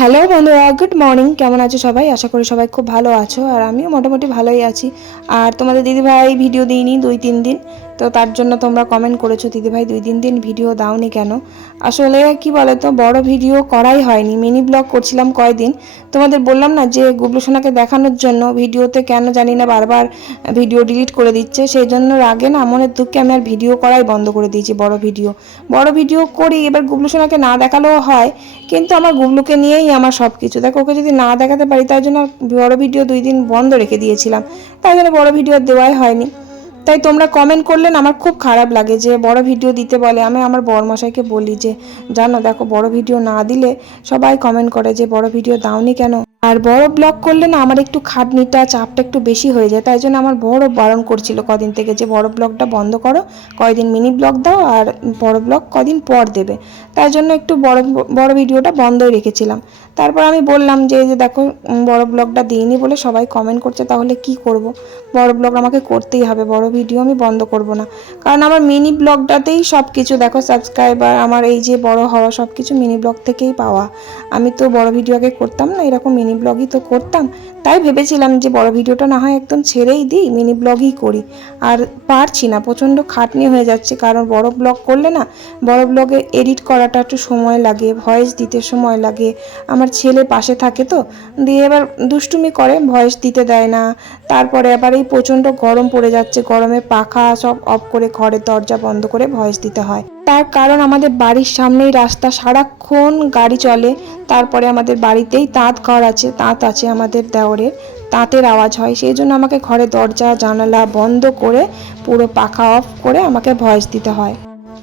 Hello বন্ধুরা, good morning. কেমন আছো সবাই? আশা করি সবাই খুব ভালো আছো, আর আমিও মোটামুটি ভালোই আছি। আর তোমাদের দিদিভাই ভিডিও দিইনি দুই, তিন দিন। তো তার জন্য তোমরা কমেন্ট করেছ, দিদিভাই, দুই তিন দিন ভিডিও দাওনি কেন? আসলে কি বলে তো বড় ভিডিও করাই হয়নি মিনি ব্লগ করছিলাম কয়দিন। তোমাদের বললাম না যে গুবলু সোনাকে দেখানোর জন্য ভিডিওতে কেন জানি না বারবার ভিডিও ডিলিট করে দিচ্ছে, সেই জন্য রাগে না মনের দুঃখে আমি আর ভিডিও করাই বন্ধ করে দিয়েছি বড় ভিডিও বড় ভিডিও করি, এবার গুবলু সোনাকে না দেখালেও হয়, কিন্তু আমার গুবলুকে নিয়েই আমার সব কিছু দেখো, ওকে যদি না দেখাতে পারি তাই জন্য বড় ভিডিও দুই দিন বন্ধ রেখে দিয়েছিলাম তাই জন্য বড় ভিডিও দেওয়াই হয়নি। তাই তোমরা কমেন্ট করলেন আমার খুব খারাপ লাগে যে বড় ভিডিও দিতে বলে। আমি আমার বরমশাইকে বলি যে, জানো দেখো বড় ভিডিও না দিলে সবাই কমেন্ট করে যে বড় ভিডিও দাওনি কেন? আর বড় ব্লগ করলে না আমার একটু খাটনিটা, চাপটা একটু বেশি হয়ে যায়। তাই জন্য আমার বড় বারণ করছিল কদিন থেকে যে, বড় ব্লগটা বন্ধ করো, কয়দিন মিনি ব্লগ দাও আর বড় ব্লগ কদিন পর দেবে। তাই জন্য একটু বড় বড় ভিডিওটা বন্ধই রেখেছিলাম। তারপর আমি বললাম যে যে দেখো বড় ব্লগটা দিইনি বলে সবাই কমেন্ট করছে, তাহলে কি করব? বড় ব্লগ আমাকে করতেই হবে, বড় ভিডিও আমি বন্ধ করব না। কারণ আমার মিনি ব্লগটাতেই সব কিছু দেখো সাবস্ক্রাইবার আমার এই যে বড় হওয়া সব কিছু মিনি ব্লগ থেকেই পাওয়া। আমি তো বড় ভিডিও আগে করতাম না, এরকম মিনি ব্লগই তো করতাম, তাই ভেবেছিলাম যে বড় ভিডিওটা না হয় একদম ছেড়েই দিই, মিনি ব্লগই করি। আর পারছি না, প্রচণ্ড খাটনি হয়ে যাচ্ছে, কারণ বড় ব্লগ করলে না, বড় ব্লগে এডিট করাটা একটু সময় লাগে, ভয়েস দিতে সময় লাগে। আমার ছেলে পাশে থাকে তো, দিয়ে এবার দুষ্টুমি করে, ভয়েস দিতে দেয় না। তারপরে আবার এই প্রচণ্ড গরম পড়ে যাচ্ছে, গরমে পাখা সব অফ করে ঘরের দরজা বন্ধ করে ভয়েস দিতে হয়। তার কারণ আমাদের বাড়ির সামনেই রাস্তা। সারাক্ষণ গাড়ি চলে, তারপরে আমাদের বাড়িতেই তাঁত ঘর আছে, তাঁত আছে আমাদের দেওরের তাঁতের আওয়াজ হয়, সেই জন্য আমাকে ঘরে দরজা, জানালা বন্ধ করে, পুরো পাখা অফ করে আমাকে ভয়েস দিতে হয়।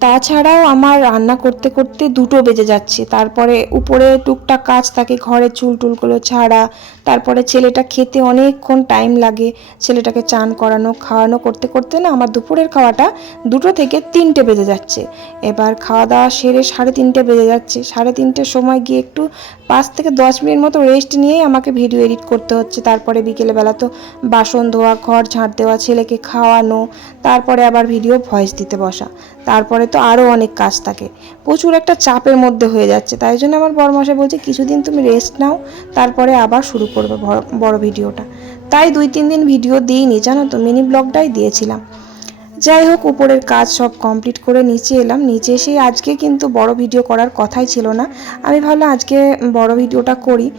তাছাড়াও আমার রান্না করতে করতে দুটো বেজে যাচ্ছে। তারপরে উপরে টুকটাক কাজ থাকে ঘরের চুল টুলগুলো ছাড়া, তারপরে ছেলেটা খেতে অনেকক্ষণ টাইম লাগে। ছেলেটাকে চান করানো, খাওয়ানো করতে করতে না আমার দুপুরের খাওয়াটা দুটো থেকে তিনটে বেজে যাচ্ছে। এবার খাওয়া দাওয়া সেরে সাড়ে তিনটে বেজে যাচ্ছে। সাড়ে তিনটের সময় গিয়ে একটু পাঁচ থেকে দশ মিনিট মতো রেস্ট নিয়েই আমাকে ভিডিও এডিট করতে হচ্ছে। তারপরে বিকেলবেলা তো বাসন ধোয়া, ঘর ঝাঁট দেওয়া, ছেলেকে খাওয়ানো, তারপরে আবার ভিডিও ভয়েস দিতে বসা। তারপরে তো আরও অনেক কাজ থাকে। প্রচুর একটা চাপের মধ্যে হয়ে যাচ্ছে। তাই জন্য আমার বড়মশাই বলছে, কিছুদিন তুমি রেস্ট নাও, তারপরে আবার শুরু করবে বড়- ভিডিওটা। তাই দুই, তিন দিন ভিডিও দিইনি, জানো তো মিনি ব্লগটাই দিয়েছিলাম। যাই হোক, উপরের কাজ সব কমপ্লিট করে নিচে এলাম। নিচে এসে আজকে কিন্তু বড় ভিডিও করার কথাই ছিল না। আমি ভাবলাম আজকে বড় ভিডিওটা করি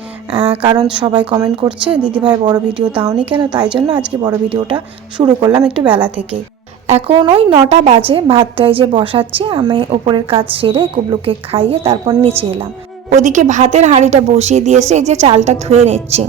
কারণ সবাই কমেন্ট করছে, দিদিভাই, বড় ভিডিও দাওনি কেন? তাই জন্য আজকে বড় ভিডিওটা শুরু করলাম একটু বেলা থেকেই। এখন ওই নটা বাজে। ভাতটাই যে বসাচ্ছি, আমি ওপরের কাজ সেরে কুবলুকে খাইয়ে তারপর নিচে এলাম। ওদিকে ভাতের হাঁড়িটা বসিয়ে দিয়েছে, এই যে চালটা ধুয়ে নিচ্ছি।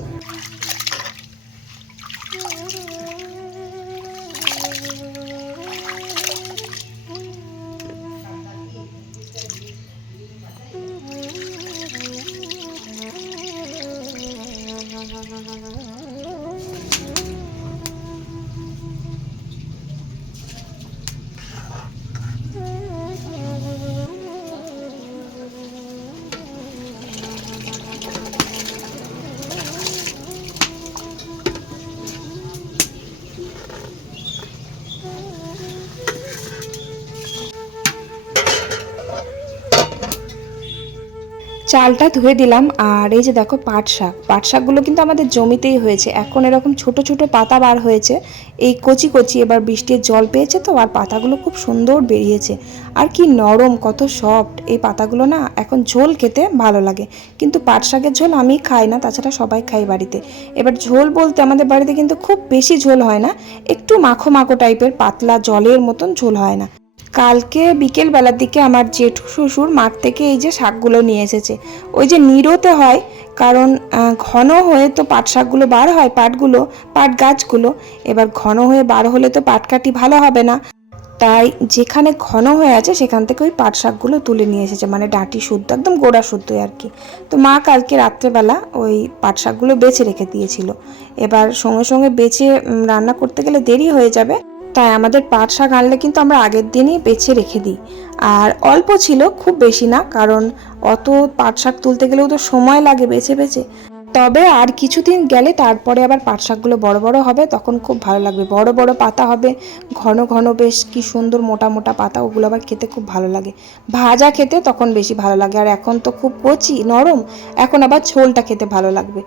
চালটা ধুয়ে দিলাম, আর এই যে দেখো পাট শাক। পাট শাকগুলো কিন্তু আমাদের জমিতেই হয়েছে। এখন এরকম ছোট ছোট পাতা বার হয়েছে। এই কচি কচি এবার বৃষ্টির জল পেয়েছে তো, আর পাতাগুলো খুব সুন্দর বেরিয়েছে। আর কি নরম, কত সফট এই পাতাগুলো না এখন ঝোল খেতে ভালো লাগে। কিন্তু পাট শাকের ঝোল আমি খাই না, তাছাড়া সবাই খাই বাড়িতে। এবার ঝোল বলতে আমাদের বাড়িতে কিন্তু খুব বেশি ঝোল হয় না। একটু মাখো মাখো টাইপের পাতলা জলের মতন ঝোল হয় না। কালকে বিকেল বেলার দিকে আমার জেঠু শ্বশুর মাঠ থেকে এই যে শাকগুলো নিয়ে এসেছে। ওই যে নিরোতে হয়, কারণ ঘন হয়ে তো পাট শাকগুলো বার হয়, পাটগুলো, পাট গাছগুলো। এবার ঘন হয়ে বার হলে তো পাটকাঠি ভালো হবে না। তাই যেখানে ঘন হয়ে আছে, সেখান থেকে ওই পাট শাকগুলো তুলে নিয়ে এসেছে। মানে ডাঁটি শুদ্ধ, একদম গোড়া শুদ্ধ আর কি। তো মা কালকে রাত্রেবেলা ওই পাট শাকগুলো বেছে রেখে দিয়েছিল। এবার সঙ্গে সঙ্গে বেছে রান্না করতে গেলে দেরি হয়ে যাবে। তাই আমাদের পাট শাক আনলে কিন্তু আমরা আগের দিনই বেছে রেখে দিই। আর অল্প ছিল, খুব বেশি না, কারণ অত পাট শাক তুলতে গেলেও তো সময় লাগে বেছে বেছে। তবে আর কিছুদিন গেলে তারপরে আবার পাট শাকগুলো বড় বড় হবে, তখন খুব ভালো লাগবে। বড় বড় পাতা হবে, ঘন ঘন বেশ কি সুন্দর মোটা মোটা পাতা, ওগুলো আবার খেতে খুব ভালো লাগে। ভাজা খেতে তখন বেশি ভালো লাগে, আর এখন তো খুব কচি, নরম, এখন আবার ঝোলটা খেতে ভালো লাগবে।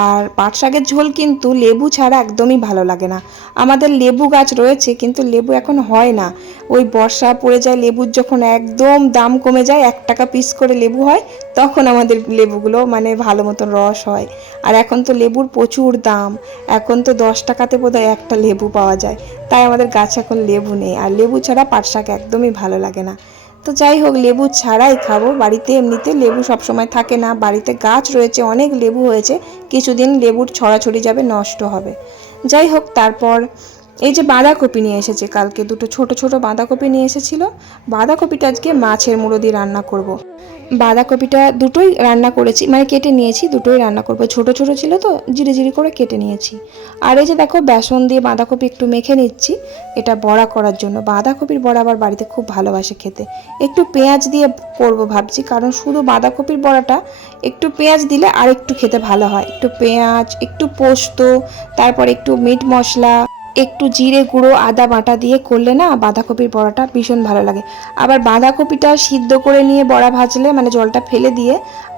আর পাট শাকের ঝোল কিন্তু লেবু ছাড়া একদমই ভালো লাগে না। আমাদের লেবু গাছ রয়েছে, কিন্তু লেবু এখন হয় না। ওই বর্ষা পড়ে যায়, লেবুর যখন একদম দাম কমে যায়, এক টাকা পিস করে লেবু হয়, তখন আমাদের লেবুগুলো মানে ভালো মতন রস হয়। আর এখন তো লেবুর প্রচুর দাম। এখন তো দশ টাকাতে বোধহয় একটা লেবু পাওয়া যায়। তাই আমাদের গাছে এখন লেবু নেই। আর লেবু ছাড়া পাট শাক একদমই ভালো লাগে না। তো যাই হোক, লেবু ছাড়াই খাব। বাড়িতে এমনিতে লেবু সবসময় থাকে না। বাড়িতে গাছ রয়েছে, অনেক লেবু হয়েছে। কিছুদিন লেবুর ছড়াছড়ি যাবে, নষ্ট হবে। যাই হোক, তারপর এই যে বাঁধাকপি নিয়ে এসেছে কালকে। দুটো ছোট ছোট বাঁধাকপি নিয়ে এসেছিল। বাঁধাকপিটা আজকে মাছের মুড়ো দিয়ে রান্না করব। বাঁধাকপিটা দুটোই রান্না করেছি মানে কেটে নিয়েছি, দুটোই রান্না করব। ছোট ছোট ছিল তো, জিরে জিরে করে কেটে নিয়েছি। আর এই যে দেখো, বেসন দিয়ে বাঁধাকপি একটু মেখে নিচ্ছি, এটা বড়া করার জন্য। বাঁধাকপির বড়া আবার বাড়িতে খুব ভালোবাসে খেতে। একটু পেঁয়াজ দিয়ে করব ভাবছি, কারণ শুধু বাঁধাকপির বড়াটা, একটু পেঁয়াজ দিলে আর একটু খেতে ভালো হয়। একটু পেঁয়াজ, একটু পোস্ত, তারপর একটু মিট মশলা একটু জিরে গুঁড়ো, আদা বাটা দিয়ে করলে না বাঁধাকপির বড়াটা ভীষণ ভালো লাগে। আবার বাঁধাকপিটা সিদ্ধ করে নিয়ে বড়া ভাজলে মানে জলটা ফেলে দিয়ে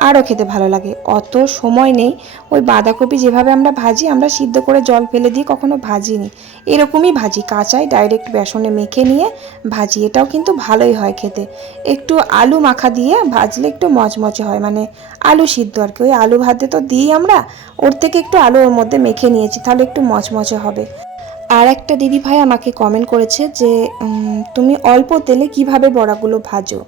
আরও খেতে ভালো লাগে। অত সময় নেই। ওই বাঁধাকপি যেভাবে আমরা ভাজি, আমরা সিদ্ধ করে জল ফেলে দিয়ে কখনো ভাজিনি। এরকমই ভাজি কাঁচাই ডাইরেক্ট বেসনে মেখে নিয়ে ভাজি, এটাও কিন্তু ভালোই হয় খেতে। একটু আলু মাখা দিয়ে ভাজলে একটু মচমচে হয় মানে আলু সিদ্ধ আর কি। ওই আলু ভাতে তো দিই আমরা, ওর থেকে একটু আলু ওর মধ্যে মেখে নিয়েছি, তাহলে একটু মচমচে হবে। আর একটা দিদি ভাই আমাকে কমেন্ট করেছে যে তুমি অল্প তেলে কীভাবে বড়াগুলো ভাজো?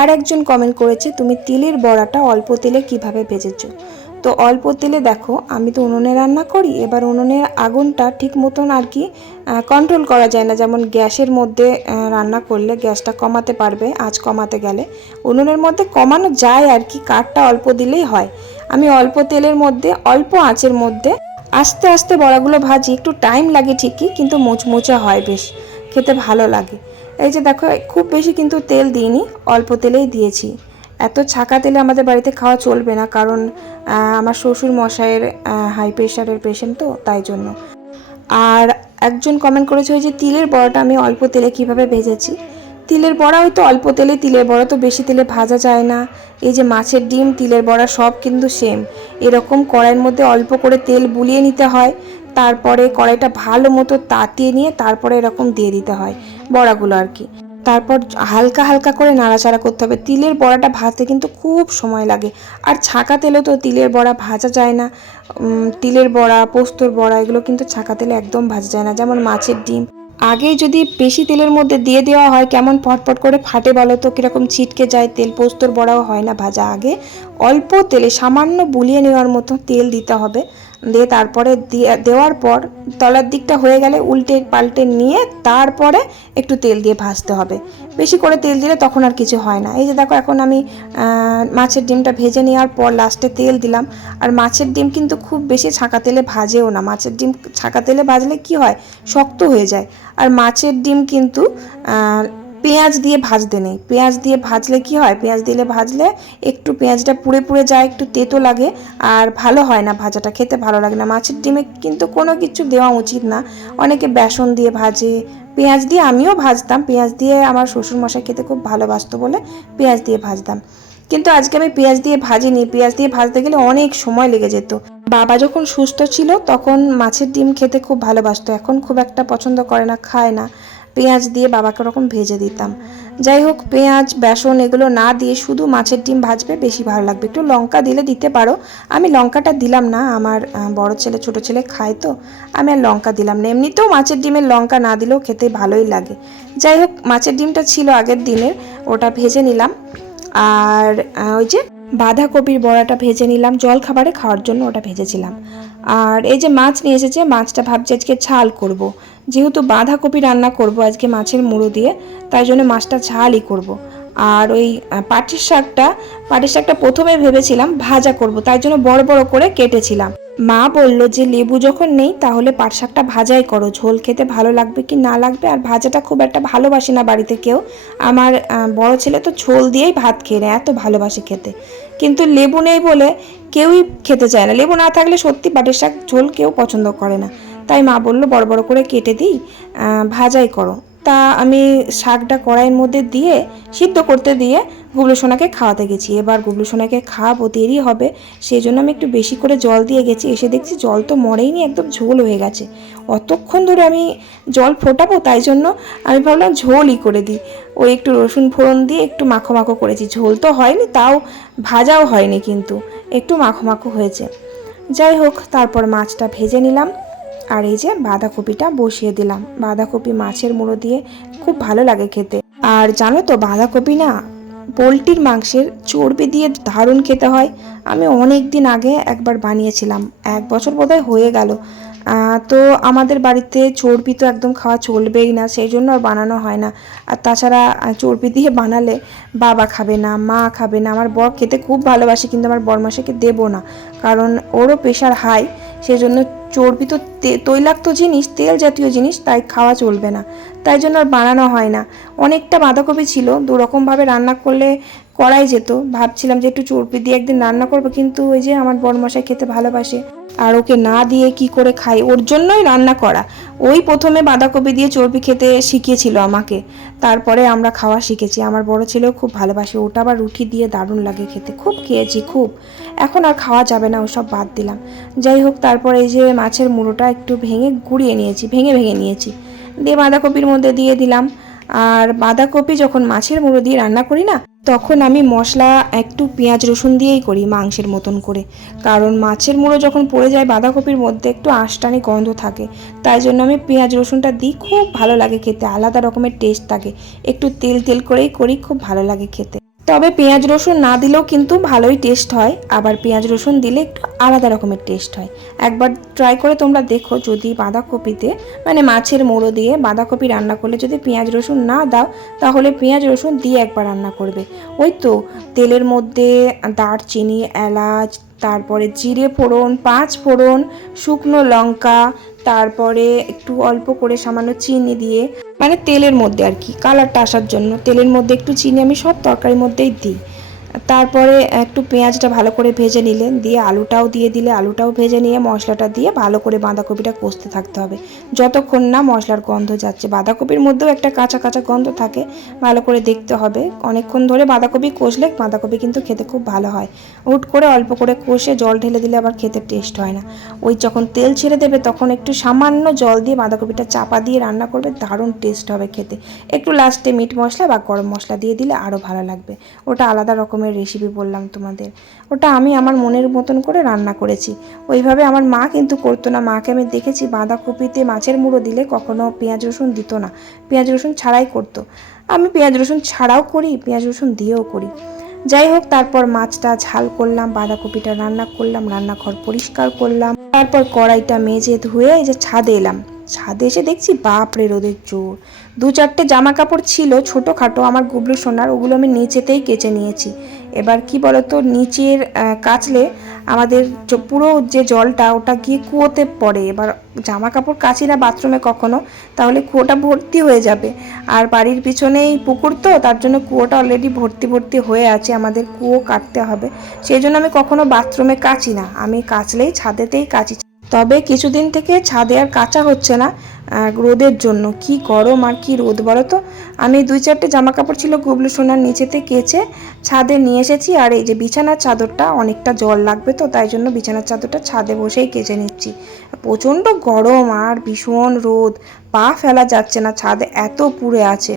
আর একজন কমেন্ট করেছে, তুমি তিলের বড়াটা অল্প তেলে কীভাবে ভেজেছো? তো অল্প তেলে দেখো, আমি তো উনুনে রান্না করি, এবার উনুনের আগুনটা ঠিক মতন আর কি কন্ট্রোল করা যায় না। যেমন গ্যাসের মধ্যে রান্না করলে গ্যাসটা কমাতে পারবে আঁচ কমাতে গেলে। উনুনের মধ্যে কমানো যায় আর কি, কাঠটা অল্প দিলেই হয়। আমি অল্প তেলের মধ্যে, অল্প আঁচের মধ্যে আস্তে আস্তে বড়াগুলো ভাজি, একটু টাইম লাগে ঠিকই, কিন্তু মোচমোচা হয় বেশ, খেতে ভালো লাগে। এই যে দেখো, খুব বেশি কিন্তু তেল দিইনি, অল্প তেলেই দিয়েছি। এত ছাকা তেলে আমাদের বাড়িতে খাওয়া চলবে না, কারণ আমার শ্বশুর মশাইয়ের হাই প্রেশারের পেশেন্ট তো, তাই জন্য। আর একজন কমেন্ট করেছে ওই যে, তিলের বড়াটা আমি অল্প তেলে কীভাবে ভেজেছি? তিলের বড়া হয়তো অল্প তেলে তিলের বড়া তো বেশি তেলে ভাজা যায় না। এই যে মাছের ডিম, তিলের বড়া সব কিন্তু সেম এরকম কড়াইয়ের মধ্যে অল্প করে তেল বুলিয়ে নিতে হয়, তারপরে কড়াইটা ভালো মতো তাতিয়ে নিয়ে তারপরে এরকম দিয়ে দিতে হয় বড়াগুলো আর কি। তারপর হালকা হালকা করে নাড়াচাড়া করতে হবে। তিলের বড়াটা ভাজতে কিন্তু খুব সময় লাগে। আর ছাকা তেলেও তো তিলের বড়া ভাজা যায় না। তিলের বড়া, পোস্তর বড়া এগুলো কিন্তু ছাকা তেলে একদম ভাজা যায় না। যেমন মাছের ডিম আগেই যদি বেশি তেলের মধ্যে দিয়ে দেওয়া হয়, কেমন ফটফট করে ফাটে বলো তো? কীরকম ছিটকে যায় তেল? পোস্তর বড়াও হয় না ভাজা আগে। অল্প তেলে সামান্য বুলিয়ে নেওয়ার মতো তেল দিতে হবে। দিয়ে তারপরে দেওয়ার পর তলার দিকটা হয়ে গেলে উল্টে পাল্টে নিয়ে তারপরে একটু তেল দিয়ে ভাজতে হবে। বেশি করে তেল দিলে তখন আর কিছু হয় না। এই যে দেখো, এখন আমি মাছের ডিমটা ভেজে নেওয়ার পর লাস্টে তেল দিলাম। আর মাছের ডিম কিন্তু খুব বেশি ছাঁকা তেলে ভাজেও না। মাছের ডিম ছাঁকা তেলে ভাজলে কি হয়? শক্ত হয়ে যায়। আর মাছের ডিম কিন্তু পেঁয়াজ দিয়ে ভাজতে নেই। পেঁয়াজ দিয়ে ভাজলে কি হয়? পেঁয়াজ দিলে ভাজলে একটু পেঁয়াজটা পুড়ে পুড়ে যায়, একটু তেতো লাগে আর ভালো হয় না ভাজাটা, খেতে ভালো লাগে না। মাছের ডিমে কিন্তু কোনো কিছু দেওয়া উচিত না। অনেকে বেসন দিয়ে ভাজে। পেঁয়াজ দিয়ে আমিও ভাজতাম। পেঁয়াজ দিয়ে আমার শ্বশুরমশাই খেতে খুব ভালোবাসতো বলে পেঁয়াজ দিয়ে ভাজতাম। কিন্তু আজকে আমি পেঁয়াজ দিয়ে ভাজিনি। পেঁয়াজ দিয়ে ভাজতে গেলে অনেক সময় লেগে যেত। বাবা যখন সুস্থ ছিল তখন মাছের ডিম খেতে খুব ভালোবাসতো। এখন খুব একটা পছন্দ করে না, খায় না। পেঁয়াজ দিয়ে বাবাকে ওরকম ভেজে দিতাম। যাই হোক, পেঁয়াজ, বেসন এগুলো না দিয়ে শুধু মাছের ডিম ভাজবে, বেশি ভালো লাগবে। একটু লঙ্কা দিলে দিতে পারো। আমি লঙ্কাটা দিলাম না, আমার বড় ছেলে, ছোট ছেলে খায় তো। আমি আর লঙ্কা দিলাম না। এমনিতেও মাছের ডিমের লঙ্কা না দিলেও খেতে ভালোই লাগে। যাই হোক, মাছের ডিমটা ছিল আগের দিনের, ওটা ভেজে নিলাম। আর ওই যে বাঁধাকপির বড়াটা ভেজে নিলাম, জল খাবারে খাওয়ার জন্য ওটা ভেজেছিলাম। আর এই যে মাছ নিয়ে এসেছে, মাছটা ভাবছি আজকে ঝাল করব। যেহেতু বাঁধাকপি রান্না করব আজকে মাছের মুড়ো দিয়ে, তাই জন্য মাছটা ঝালই করব। আর ওই পাটির শাকটা পাটির শাকটা প্রথমে ভেবেছিলাম ভাজা করব, তাই জন্য বড় বড় করে কেটেছিলাম। মা বলল যে, লেবু যখন নেই, তাহলে পাট শাকটা ভাজাই করো। ঝোল খেতে ভালো লাগবে কি না লাগবে? আর ভাজাটা খুব একটা ভালোবাসে না বাড়িতে কেউ। আমার বড় ছেলে তো ঝোল দিয়েই ভাত খেয়ে নেয়, এত ভালোবাসে খেতে। কিন্তু লেবু নেই বলে কেউই খেতে চায় না। লেবু না থাকলে সত্যি পাটের শাক ঝোল কেউ পছন্দ করে না। তাই মা বলল, বড় বড় করে কেটে দিই ভাজাই করো। তা আমি শাকটা কড়াইয়ের মধ্যে দিয়ে সিদ্ধ করতে দিয়ে গুবলু সোনাকে খাওয়াতে গেছি। এবার গুবলু সোনাকে খাওয়াবো, দেরি হবে। সেই জন্য আমি একটু বেশি করে জল দিয়ে গেছি। এসে দেখছি জল তো মরেইনি, একদম ঝোল হয়ে গেছে। অতক্ষণ ধরে আমি জল ফোটাবো, তাই জন্য আমি ভাবলাম ঝোলই করে দিই। ওই একটু রসুন ফোড়ন দিয়ে একটু মাখো মাখো করেছি। ঝোল তো হয়নি, তাও ভাজাও হয়নি কিন্তু। একটু মাখো মাখো হয়েছে। যাই হোক, তারপর মাছটা ভেজে নিলাম। আর এই যে বাঁধাকপিটা বসিয়ে দিলাম। বাঁধাকপি মাছের মুড়ো দিয়ে খুব ভালো লাগে খেতে। আর জানো তো বাঁধাকপি না, পোলট্রির মাংসের চর্বি দিয়ে দারুণ খেতে হয়। আমি অনেক দিন আগে একবার বানিয়েছিলাম, এক বছর বোধহয় হয়ে গেল। তো আমাদের বাড়িতে চর্বি তো একদম খাওয়া চলবেই না, সেই জন্য আর বানানো হয় না। আর তাছাড়া চর্বি দিয়ে বানালে বাবা খাবে না, মা খাবে না। আমার বর খেতে খুব ভালোবাসে, কিন্তু আমার বরমাসাকে দেবো না। কারণ ওরও প্রেশার হাই সেই জন্য চর্বি তো তৈলাক্ত জিনিস, তেল জাতীয় জিনিস তাই খাওয়া চলবে না। তাই জন্য আর বানানো হয় না। অনেকটা বাঁধাকপি ছিল, দুরকমভাবে রান্না করলে করাই যেত। ভাবছিলাম যে একটু চর্বি দিয়ে একদিন রান্না করব, কিন্তু ওই যে আমার বড়মশাই খেতে ভালোবাসে। আর ওকে না দিয়ে কি করে খাই, ওর জন্যই রান্না করা। ওই প্রথমে বাঁধাকপি দিয়ে চর্বি খেতে শিখিয়েছিল আমাকে। তারপরে আমরা খাওয়া শিখেছি। আমার বড় ছেলেও খুব ভালোবাসে। ওটা আবার রুটি দিয়ে দারুণ লাগে খেতে। খুব খেয়েছি, খুব। এখন আর খাওয়া যাবে না, ওসব বাদ দিলাম। যাই হোক, তারপরে এই যে মাছের মুড়োটা একটু ভেঙে গুঁড়িয়ে নিয়েছি, ভেঙে ভেঙে নিয়েছি। দিয়ে বাঁধাকপির মধ্যে দিয়ে দিলাম। আর বাঁধাকপি যখন মাছের মুড়ো দিয়ে রান্না করি না, তখন আমি মশলা একটু পেঁয়াজ, রসুন দিয়েই করি মাংসের মতন করে। কারণ মাছের মুড়ো যখন পড়ে যায়, বাঁধাকপির মধ্যে একটু আষ্টানি গন্ধ থাকে। তাই জন্য আমি পেঁয়াজ, রসুনটা দিই, খুব ভালো লাগে খেতে। আলাদা রকমের টেস্ট থাকে। একটু তেল তেল করেই করি, খুব ভালো লাগে খেতে। তবে পেঁয়াজ রসুন না দিলেও কিন্তু ভালোই টেস্ট হয়। আবার পেঁয়াজ রসুন দিলে একটু আলাদা রকমের টেস্ট হয়। একবার ট্রাই করে তোমরা দেখো যদি বাঁধাকপিতে মানে মাছের মোড়ো দিয়ে বাঁধাকপি রান্না করলে যদি পেঁয়াজ রসুন না দাও, তাহলে পেঁয়াজ রসুন দিয়ে একবার রান্না করবে। ওই তো তেলের মধ্যে দারচিনি, এলাচ, তারপরে জিরে ফোড়ন, পাঁচ ফোড়ন, শুকনো লঙ্কা, তারপরে একটু অল্প করে সামান্য চিনি দিয়ে মানে তেলের মধ্যে আর কি কালারটা আসার জন্য। তেলের মধ্যে একটু চিনি আমি সব তরকারির মধ্যেই দিই। তারপরে একটু পেঁয়াজটা ভালো করে ভেজে নিলে দিয়ে আলুটাও দিয়ে দিলে, আলুটাও ভেজে নিয়ে মশলাটা দিয়ে ভালো করে বাঁধাকপিটা কষতে থাকতে হবে। যতক্ষণ না মশলার গন্ধ যাচ্ছে। বাঁধাকপির মধ্যেও একটা কাঁচা কাঁচা গন্ধ থাকে, ভালো করে দেখতে হবে। অনেকক্ষণ ধরে বাঁধাকপি কষলে বাঁধাকপি কিন্তু খেতে খুব ভালো হয়। হুট করে অল্প করে কষে জল ঢেলে দিলে আবার খেতে টেস্ট হয় না। ওই যখন তেল ছেড়ে দেবে তখন একটু সামান্য জল দিয়ে বাঁধাকপিটা চাপা দিয়ে রান্না করবে, দারুণ টেস্ট হবে খেতে। একটু লাস্টে মিট মশলা বা গরম মশলা দিয়ে দিলে আরও ভালো লাগবে। ওটা আলাদা রকমের রেসিপি বললাম তোমাদের। ওটা আমি আমার মনের মতন করে রান্না করেছি। ওইভাবে আমার মা কিন্তু করতো না। মাকে আমি দেখেছি বাঁধাকপিতে মাছের মুড়ো দিলে কখনো পেঁয়াজ রসুন দিত না। পেঁয়াজ রসুন ছাড়াই করতো। আমি পেঁয়াজ রসুন ছাড়াও করি, পেঁয়াজ রসুন দিয়েও করি। যাই হোক, তারপর মাছটা ঝাল করলাম, বাঁধাকপিটা রান্না করলাম, রান্নাঘর পরিষ্কার করলাম। তারপর কড়াইটা মেজে ধুয়ে এই যে ছাদে এলাম। ছাদে এসে দেখছি বাপরে রোদের জোর। দু চারটে জামা কাপড় ছিল ছোটোখাটো, আমার গুবলু সোনার, ওগুলো আমি নিচেতেই কেচে নিয়েছি। এবার কি বলতো, নিচের কাচলে আমাদের পুরো যে জলটা, ওটা গিয়ে কুয়োতে পড়ে। এবার জামা কাপড় কাচি না বাথরুমে কখনো, তাহলে কুয়োটা ভর্তি হয়ে যাবে। আর বাড়ির পিছনেই পুকুর তো, তার জন্য কুয়োটা অলরেডি ভর্তি ভর্তি হয়ে আছে, আমাদের কুয়ো কাটতে হবে। সেই জন্য আমি কখনো বাথরুমে কাচি না। আমি কাচলেই, ছাদেতেই কাচি। তবে কিছুদিন থেকে ছাদে আর কাঁচা হচ্ছে না। রোদের জন্য। কি গরম আর কি রোদ বলো তো? আমি দুই চারটে জামা কাপড় ছিল, গুবলু সোনার নিচেতে কেচে ছাদে নিয়ে এসেছি। আর এই যে বিছানার চাদরটা, অনেকটা জল লাগবে তো, তাই জন্য বিছানার চাদরটা ছাদে বসেই কেচে নিচ্ছি। প্রচণ্ড গরম আর ভীষণ রোদ। পা ফেলা যাচ্ছে না, ছাদে এত পুড়ে আছে।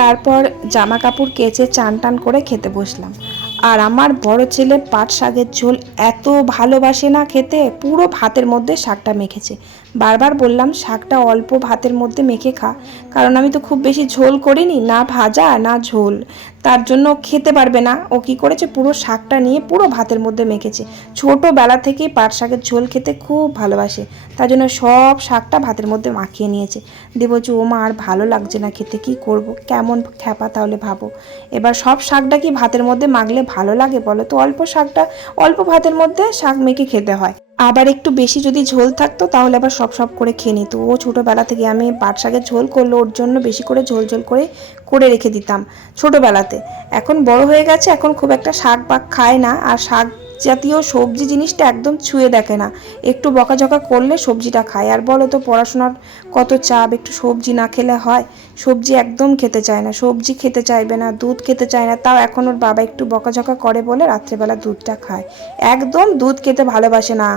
তারপর জামা কাপড় কেচে চান টান করে খেতে বসলাম। আর আমার বড় ছেলে পাট শাকের ঝোল এত ভালোবাসে না খেতে, পুরো ভাতের মধ্যে শাকটা মেখেছে। বারবার বললাম, শাকটা অল্প ভাতের মধ্যে মেখে খা। কারণ আমি তো খুব বেশি ঝোল করিনি, না ভাজা, না ঝোল। তার জন্য খেতে পারবে না। ও কি করেছে? পুরো শাকটা নিয়ে পুরো ভাতের মধ্যে মেখেছে। ছোটোবেলা থেকেই পাট শাকের ঝোল খেতে খুব ভালোবাসে। তার জন্য সব শাকটা ভাতের মধ্যে মাখিয়ে নিয়েছে। দিয়ে বলছে ও মা আর ভালো লাগছে না খেতে, কি করব? কেমন খ্যাপা তাহলে ভাবো। এবার সব শাকটা কি ভাতের মধ্যে মাখলে ভালো লাগে বলো তো? অল্প শাকটা, অল্প ভাতের মধ্যে শাক মেখে খেতে হয়। আবার একটু বেশি যদি ঝোল থাকতো, তাহলে আবার সব সব করে খেয়ে নিত। ও ছোটোবেলা থেকে আমি পাট শাকের ঝোল করল ওর জন্য বেশি করে ঝোল ঝোল করে করে রেখে দিতাম ছোটোবেলাতে। এখন বড় হয়ে গেছে, এখন খুব একটা শাক পাক খায় না। আর শাক জাতীয় সবজি জিনিসটা একদম ছুঁয়ে দেখে না। একটু বকাঝকা করলে সবজিটা খায়। আর বলো তো, পড়াশোনার কত চাপ, একটু সবজি না খেলে হয়? সবজি একদম খেতে চায় না। সবজি খেতে চাইবে না, দুধ খেতে চায় না। তাও এখন ওর বাবা একটু বকাঝকা করে বলে রাত্রেবেলা দুধটা খায়। একদম দুধ খেতে ভালোবাসে না।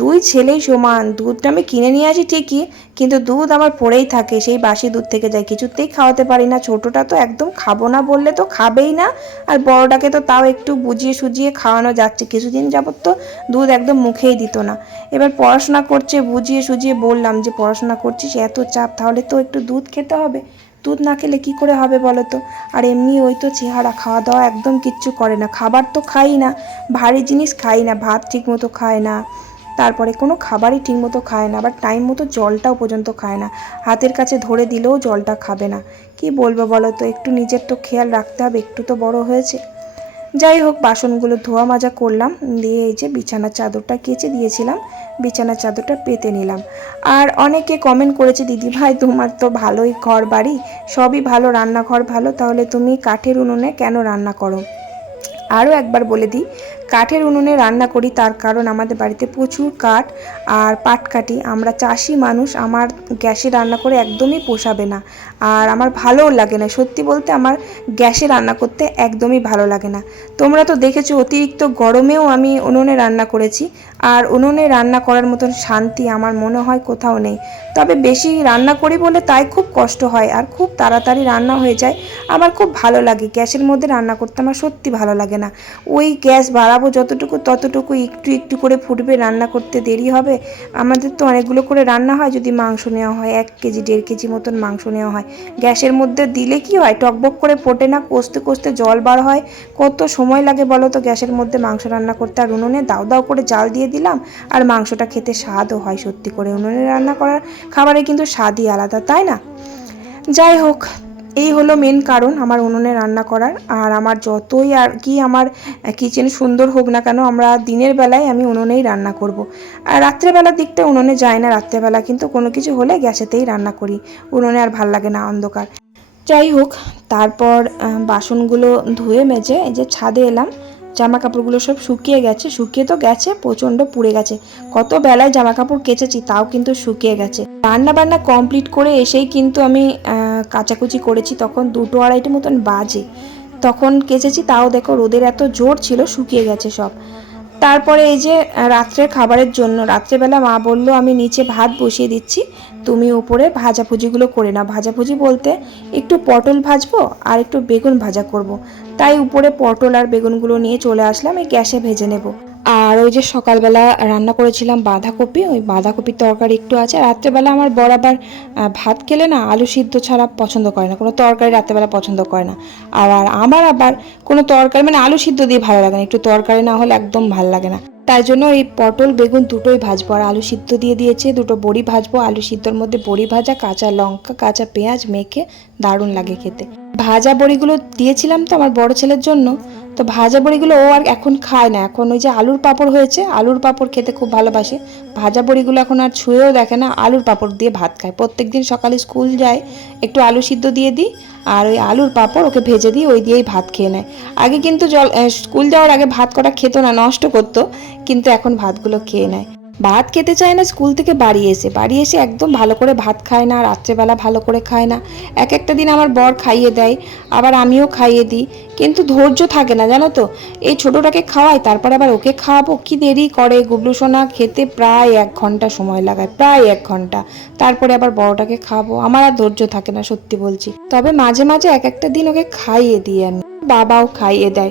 দুই ছেলেই সমান। দুধটা আমি কিনে নিয়ে আসি ঠিকই, কিন্তু দুধ আমার পড়েই থাকে। সেই বাসি দুধ থেকে যায়। কিছুতেই খাওয়াতে পারি না। ছোটোটা তো একদম খাব না বললে তো খাবেই না। আর বড়টাকে তো তাও একটু বুঝিয়ে সুজিয়ে খাওয়ানো যাচ্ছে। কিছুদিন যাবত তো দুধ একদম মুখেই দিত না। এবার পড়াশোনা করছে, বুঝিয়ে সুজিয়ে বললাম যে, পড়াশোনা করছিস? এত চাপ, তাহলে তো একটু দুধ খেতে হবে। দুধ না খেলে কী করে হবে বলো তো আর এমনি ওই তো চেহারা খাওয়া দাওয়া একদম কিচ্ছু করে না। খাবার তো খাই না, ভারী জিনিস খাই না, ভাত ঠিকমতো খায় না। তারপরে কোনো খাবারই ঠিকমতো খায় না, আবার টাইম মতো জলটাও পর্যন্ত খায় না। হাতের কাছে ধরে দিলেও জলটা খাবে না। কি বলব বলো তো একটু নিজের তো খেয়াল রাখতে হবে, একটু তো বড় হয়েছে। যাই হোক, বাসনগুলো ধোয়া মাজা করলাম, দিয়ে এই যে বিছানার চাদরটা কেচে দিয়েছিলাম, বিছানার চাদরটা পেতে নিলাম। আর অনেকে কমেন্ট করেছে, দিদি ভাই, তোমার তো ভালোই ঘর বাড়ি সবই ভালো, রান্নাঘর ভালো, তাহলে তুমি কাঠের উনুনে কেন রান্না করো? আরও একবার বলে দিই কাঠের উনুনে রান্না করি, তার কারণ আমাদের বাড়িতে প্রচুর কাঠ আর পাট কাটি আমরা চাষি মানুষ, আমার গ্যাসে রান্না করে একদমই পোষাবে না। আর আমার ভালোও লাগে না, সত্যি বলতে আমার গ্যাসে রান্না করতে একদমই ভালো লাগে না। তোমরা তো দেখেছ, অতিরিক্ত গরমেও আমি উনুনে রান্না করেছি। আর উনুনে রান্না করার মতন শান্তি আমার মনে হয় কোথাও নেই। তবে বেশি রান্না করি বলে তাই খুব কষ্ট হয় আর খুব তাড়াতাড়ি রান্না হয়ে যায়। আমার খুব ভালো লাগে, গ্যাসের মধ্যে রান্না করতে আমার সত্যি ভালো লাগে না। ওই গ্যাস বাড়াবো যতটুকু ততটুকু একটু একটু করে ফুটবে, রান্না করতে দেরি হবে। আমাদের তো অনেকগুলো করে রান্না হয়, যদি মাংস নেওয়া হয়, এক কেজি, দেড় কেজি মতন মাংস নেওয়া হয়। গ্যাসের মধ্যে দিলে কি হয়, টকবক করে ফোটে না, কষতে কষতে জল বার হয়। কত সময় লাগে বলো তো, গ্যাসের মধ্যে মাংস রান্না করতে? আর উনুনে দাও দাও করে জাল দিয়ে দিলাম, আর মাংসটা খেতে স্বাদও হয় সত্যি করে। উনুনে রান্না করার খাবারে কিন্তু স্বাদই আলাদা, তাই না? যাই হোক এই হলো মেন কারণ আমার উনুনে রান্না করার। আর আমার যতই আর কি আমার কিচেন সুন্দর হোক না কেন, আমরা দিনের বেলায় আমি উনুনেই রান্না করব। আর রাত্রেবেলার দিকটা উনুনে যায় না রাত্রেবেলা, কিন্তু কোনো কিছু হলে গ্যাসেতেই রান্না করি। উনুনে আর ভালো লাগে না অন্ধকার। যাই হোক, তারপর বাসনগুলো ধুয়ে মেজে এই যে ছাদে এলাম। জামা কাপড়গুলো সব শুকিয়ে গেছে, শুকিয়ে তো গেছে, প্রচণ্ড পুড়ে গেছে। কত বেলায় জামা কাপড় কেচেছি, তাও কিন্তু শুকিয়ে গেছে। রান্না বান্না কমপ্লিট করে এসেই কিন্তু আমি কাচাকুচি করেছি, তখন দুটো আড়াইটে মতন বাজে। তখন কেচেছি, তাও দেখো রোদের এত জোর ছিল, শুকিয়ে গেছে সব। তারপরে এই যে রাত্রে রাত্রের খাবারের জন্য, রাত্রেবেলা মা বলল, আমি নিচে ভাত বসিয়ে দিচ্ছি, তুমি উপরে ভাজাভুজিগুলো করে নাও ভাজাভুজি বলতে একটু পটল ভাজবো আর একটু বেগুন ভাজা করব। তাই উপরে পটল আর বেগুনগুলো নিয়ে চলে আসলাম, এই গ্যাসে ভেজে নেব আর ওই যে সকালবেলা রান্না করেছিলাম বাঁধাকপি, ওই বাঁধাকপির তরকারি একটু আছে। রাত্রেবেলা আমার বড় আবার ভাত খেলে না আলু সিদ্ধ ছাড়া পছন্দ করে না, কোনো তরকারি রাত্রেবেলা পছন্দ করে না। আবার আমার আবার কোনো তরকারি মানে আলু সিদ্ধ দিয়ে ভালো লাগে না, একটু তরকারি না হলে একদম ভালো লাগে না। তাই জন্য এই পটল, বেগুন দুটোই ভাজবো। আর আলু সিদ্ধ দিয়ে দিয়েছে, দুটো বড়ি ভাজবো। আলু সিদ্ধর মধ্যে বড়ি ভাজা, কাঁচা লঙ্কা, কাঁচা পেঁয়াজ মেখে দারুণ লাগে খেতে। ভাজা বড়িগুলো দিয়েছিলাম তো আমার বড় ছেলের জন্য। তো ভাজা বড়িগুলো ও আর এখন খায় না। এখন ওই যে আলুর পাঁপড় হয়েছে, আলুর পাঁপড় খেতে খুব ভালোবাসে। ভাজা বড়িগুলো এখন আর ছুঁয়েও দেখে না, আলুর পাঁপড় দিয়ে ভাত খায়। প্রত্যেক দিন সকালে স্কুল যায়, একটু আলু সিদ্ধ দিয়ে দিই আর ওই আলুর পাঁপড় ওকে ভেজে দিয়ে ওই দিয়েই ভাত খেয়ে নেয়। আগে কিন্তু জল স্কুল যাওয়ার আগে ভাত কটা খেতো না, নষ্ট করতো, কিন্তু এখন ভাতগুলো খেয়ে নেয়। ভাত খেতে চায় না, স্কুল থেকে বাড়ি এসে। বাড়ি এসে একদম ভালো করে ভাত খায় না, রাত্রেবেলা ভালো করে খায় না। এক একটা দিন আমার বর খাইয়ে দেয়, আবার আমিও খাইয়ে দিই। কিন্তু ধৈর্য থাকে না, জানো তো? এই ছোটোটাকে খাওয়াই, তারপরে আবার ওকে খাওয়াবো। কি দেরি করে গুবলু সোনা, খেতে প্রায় এক ঘণ্টা সময় লাগায়, প্রায় এক ঘণ্টা। তারপরে আবার বড়টাকে খাওয়াবো। আমার আর ধৈর্য থাকে না, সত্যি বলছি। তবে মাঝে মাঝে এক একটা দিন ওকে খাইয়ে দিই আমি। বাবাও খাইয়ে দেয়।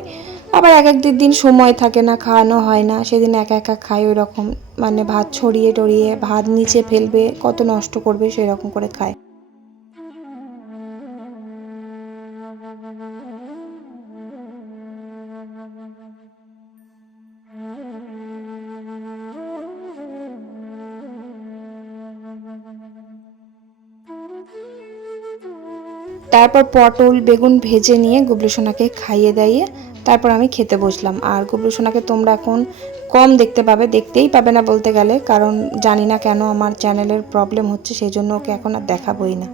আবার এক এক দিন সময় থাকে না, খাওয়ানো হয় না। সেদিন একা একা খাই ওই রকম মানে ভাত ছড়িয়ে টড়িয়ে, ভাত নিচে ফেলবে, কত নষ্ট করবে সেই রকম করে খায়। তারপর পটল, বেগুন ভেজে নিয়ে গুবলু সোনাকে খাইয়ে দাইয়ে তারপর আমি খেতে বসলাম। আর গুবলু সোনাকে তোমরা এখন কম দেখতে পাবে, দেখতেই পাবে না বলতে গেলে, কারণ জানি না কেন আমার চ্যানেলের প্রবলেম হচ্ছে, সেই জন্য ওকে এখন আর দেখাবোই না।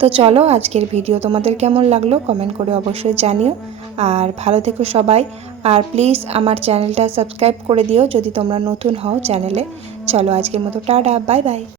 তো চলো, আজকের ভিডিও তোমাদের কেমন লাগল কমেন্ট করে অবশ্যই জানিও। আর ভালো থেকো সবাই। আর প্লিজ আমার চ্যানেলটা সাবস্ক্রাইব করে দিও যদি তোমরা নতুন হও চ্যানেলে। চলো, আজকের মতো টাটা, বাই বাই।